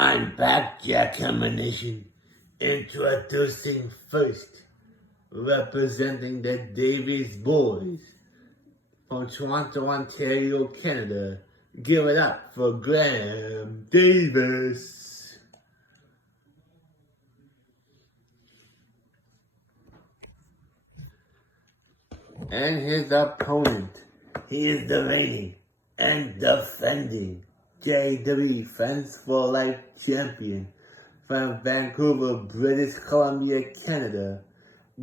I'm back, Jackhammer Nation, introducing first, representing the Davies boys from Toronto, Ontario, Canada. Give it up for Graham Davis. And his opponent, he is the reigning and defending JWE Friends for Life champion from Vancouver, British Columbia, Canada.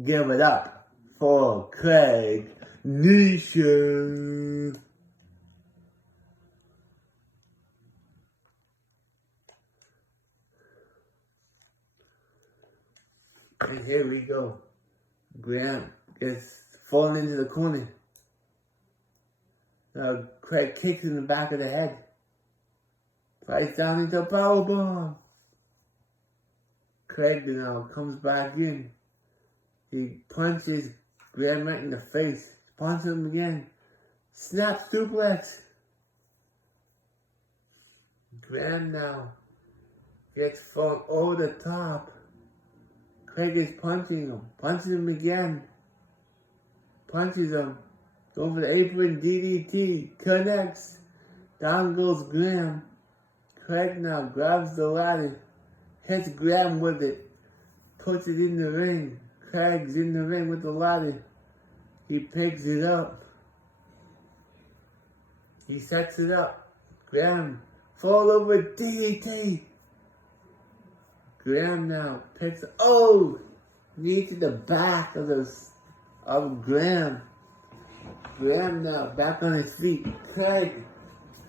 Give it up for Craig Nation. And here we go. Graham gets fallen into the corner. Craig kicks in the back of the head. Fights down into a powerbomb. Craig now comes back in. He punches Graham right in the face. Punches him again. Snap suplex. Graham now gets thrown over the top. Craig is punching him. Punches him again. Punches him. Over the apron, DDT. Connects. Down goes Graham. Craig now grabs the ladder. Hits Graham with it. Puts it in the ring. Craig's in the ring with the ladder. He picks it up. He sets it up. Graham fall over DDT. Graham now picks, knee to the back of Graham. Graham now back on his feet. Craig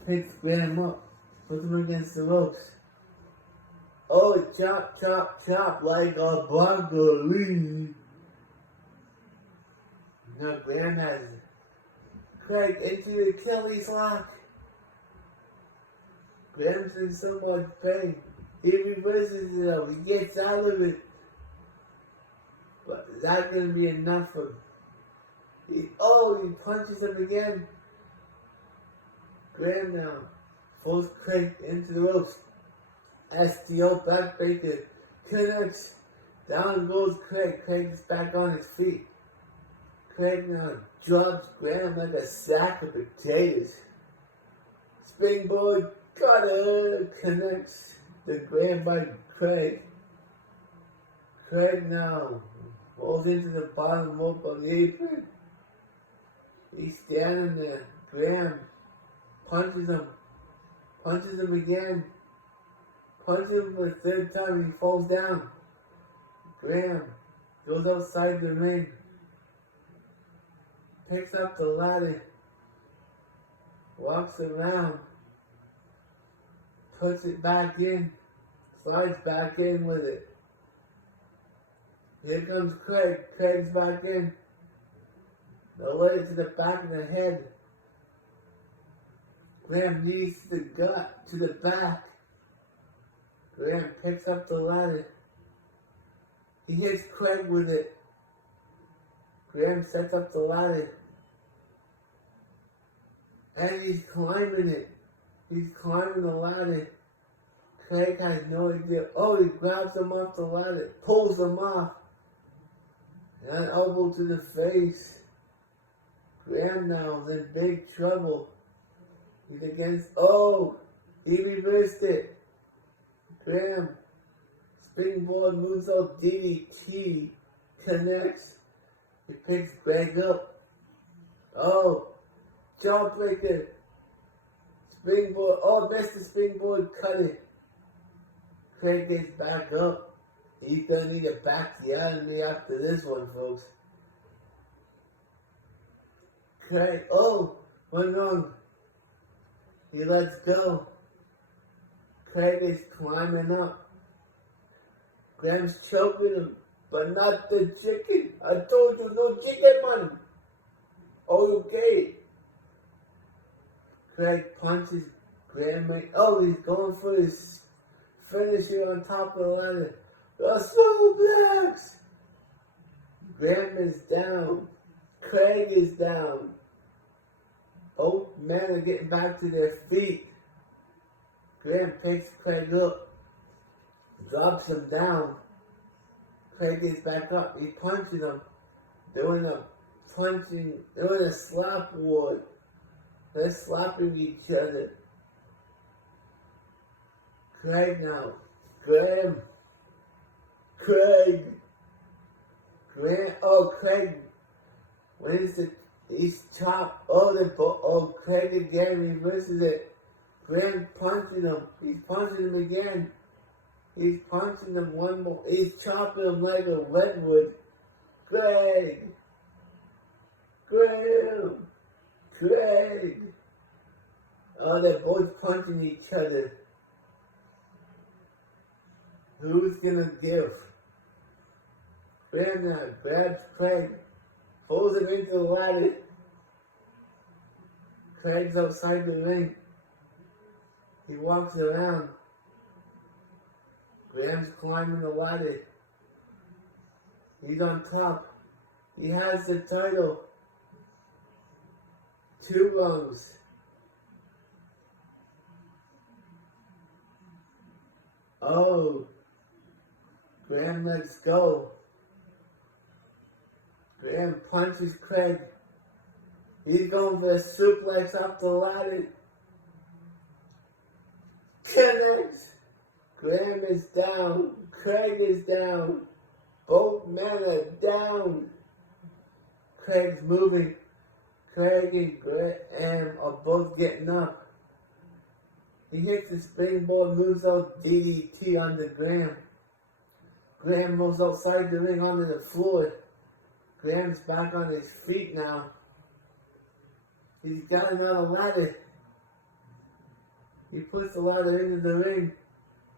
picks Graham up, puts him against the ropes. Chop, chop, chop like a Bronco Lee. Now Graham has Craig into the Achilles lock. Graham's in so much pain. He reverses it up. He gets out of it. But is that going to be enough for him? He punches him again. Graham now pulls Craig into the ropes. STO backbreaker connects. Down goes Craig. Craig's back on his feet. Craig now drops Graham like a sack of potatoes. Springboard cutter connects the Graham by Craig. Craig now falls into the bottom rope of the apron. He's standing there. Graham punches him. Punches him again. Punches him for the third time and he falls down. Graham goes outside the ring. Picks up the ladder. Walks around. Puts it back in. Slides back in with it. Here comes Craig. Craig's back in. The leg to the back of the head. Graham knees to the gut, to the back. Graham picks up the ladder. He hits Craig with it. Graham sets up the ladder. And he's climbing it. He's climbing the ladder. Craig has no idea. He grabs him off the ladder. Pulls him off. And an elbow to the face. Graham now is in big trouble. He's against, he reversed it. Graham, springboard moves out DDT, connects. He picks Greg up. Jawbreaker. Springboard, missed the springboard, cut it. Craig gets back up. He's gonna need to back the enemy after this one, folks. Craig, went wrong. He lets go. Craig is climbing up. Graham's choking him, but not the chicken. I told you, no chicken, man. Okay. Craig punches Graham. He's going for his finisher on top of the ladder. The Snow Blacks. Graham is down. Craig is down. Both men are getting back to their feet. Graham picks Craig up. drops him down. Craig gets back up. He's punching him. Doing a slap war. They're slapping each other. Craig now. Graham. Craig. When he's chopped. Craig again reverses it. Graham punching him. He's punching him again. He's punching him one more. He's chopping him like a redwood. Craig. Graham. Craig. Oh, they're both punching each other. Who's gonna give? Graham now grabs Craig, pulls him into the ladder. Craig's outside the ring. He walks around. Graham's climbing the ladder. He's on top. He has the title. 2 rungs. Oh. Graham lets go. Graham punches Craig. He's going for a suplex up the ladder. Connects. Graham is down. Craig is down. Both men are down. Craig's moving. Craig and Graham are both getting up. He hits the springboard, moves out DDT on the Graham. Graham moves outside the ring onto the floor. Graham's back on his feet now. He's got another ladder. He puts the ladder into the ring.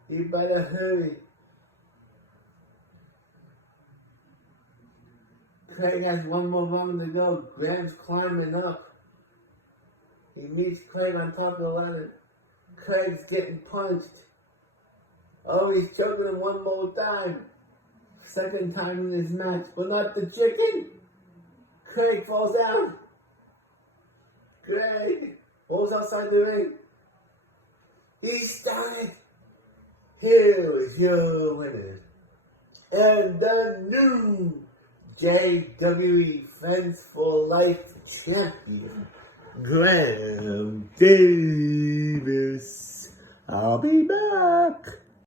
He better hurry. Craig has one more rung to go. Graham's climbing up. He meets Craig on top of the ladder. Craig's getting punched. Oh, he's choking him one more time. Second time in this match, but not the chicken. Craig falls down. Craig falls outside the ring. He's done it. Here is your winner. And the new JWE Fence for Life champion, Graham Davis. I'll be back.